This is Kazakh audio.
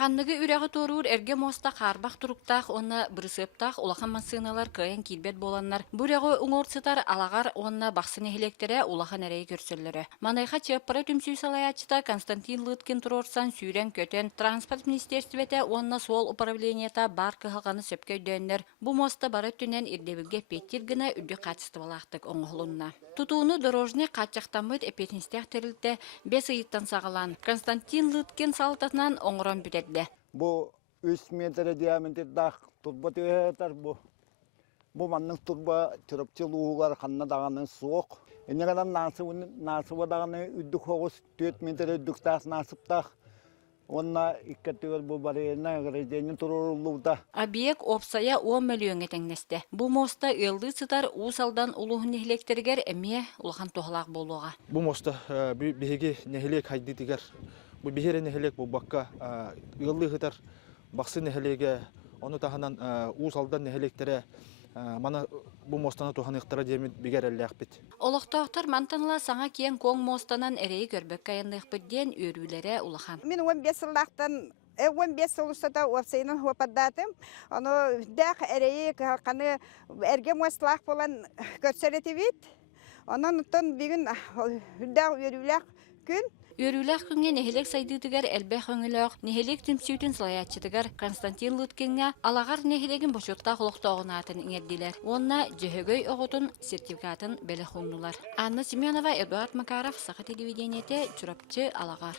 Қанныгы үрәғы торуыр әрге моста қарбақ тұруқтақ, онна бұрысыптақ улахан масыналар кайын килбет боланнар. Бүрәғы ұңорсытар алағар онна бақсын эхелектері улахан әрей көрсөллері. Манайға чеппара түмсүй салаячыта Константин Лыткин тұрорсан сүйрен көтен транспорт министерствете онна сол управленията бар кығылғаны сөпке өйдөннер. Бұ моста бары түнен ирдебілге петтир гына үрді қатысты балақтық оңғылынна. Тутууну дорожный қатчақтамыд эпетинстях терілді бес ыйыттан сағылан. Константин Лыткин салтатынан оңырон бүдерді. Bu 3 metre diametre dağ turba tüyeter bu. Bu manның turba türkçe luğular kanna dağının soğuk. Ne kadar nasıba dağını üddük hoğuz 4 metre üddük dağ nasıp dağ. Onna ikkatıyor bu bariyerine gredeni tururluğda. Объект опсая 10 миллион етеңнесті. Бұл моста ылды сытар усалдан улуғын нехлектерігер әме улахан тоғылақ болуға. Bu mosta bihiги нехелек хайды тигер. Bu bihere nehелек bu bakka ıllı hıtar baksı nehelege onu tahanan usaldan nehelektere mana bu mostana tohanıqtara demit biger ellek bit. Олықтақтар мантанла саңа киен коң мостанан әрей көрбек кайындық бірден өрілері улахан. Мен 15 yıldan 15 yıl ustada opsayının hopaddatım. Onu dağ ereği kanı erge moslak falan gösteretivit. Onun ton bir gün dağ örülek gün. Өріләк күнге нехелек сайдыдыгар әлбәқ өңіләқ, нехелек түмсүйдің сылаятчыдыгар Константин Лыткинға алағар нехелегін бошутта құлықтауғынатын еңерділер. Онна жөһөгөй оғытын сертификатын бәлі қоңнулар. Анна Семенова, Эдуард Макаров, Сақы телевидениеті, Чурапчы, алағар.